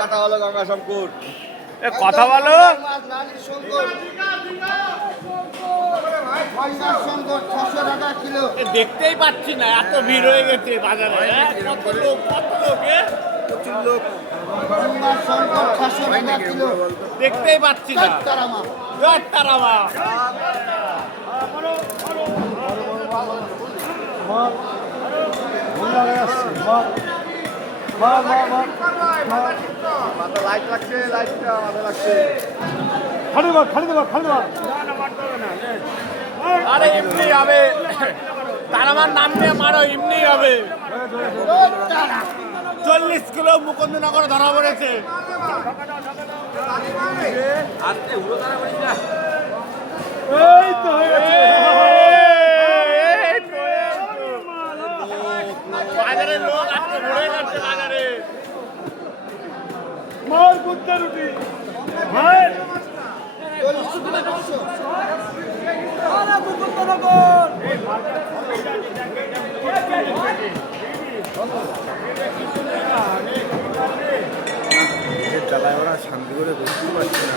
কাটা হলো গঙ্গা শঙ্কর, কথা বলো। দেখতেই পাচ্ছি না, এত ভিড় হয়ে গেছে বাজারে। কত লোক, কত লোক, প্রচুর লোক। দেখতেই পাচ্ছি না। তারামা লাইট লাগছে, লাইটটা মাথায় লাগছে। আরে এমনি হবে, তারামার নাম নিয়ে মারো, এমনি হবে। 40 কিলো মুকুন্দনগর ধরা পড়েছে। বাজারে লোক আজকে ভরে যাচ্ছে বাজারে। মার কুত্তা রুটি ভাই চালায় ওরা শান্তি করে বসতেই পারছে না।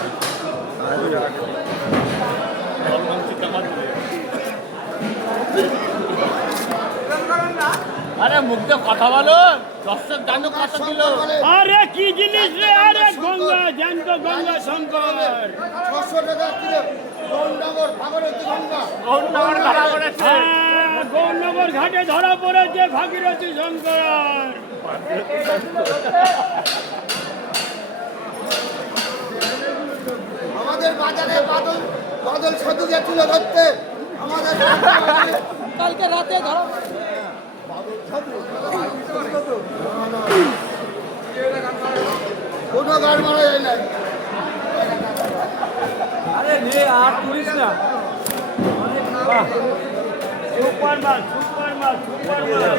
আরে মুখে কথা বলো, দর্শক জানো কত কিলো। আরে কি জিনিস রে, আরে গঙ্গা জ্যান্ত গঙ্গা শঙ্কর 600 টাকা কিলো গৌরনগর ভাগীরথী গঙ্গা। গৌরনগর ধরা পড়েছে। গৌরনগর ঘাটে ধরা পড়েছে ভাগীরথী শঙ্কর। আমাদের বাজারে বাদল সাধুকে তুলে ধরতে আমাদের কালকে রাতে ধরা কোনো গাড় মারা যায় না। আরে নে আর পুলিশ না। সুপার মাল, সুপার মাল, সুপার মাল।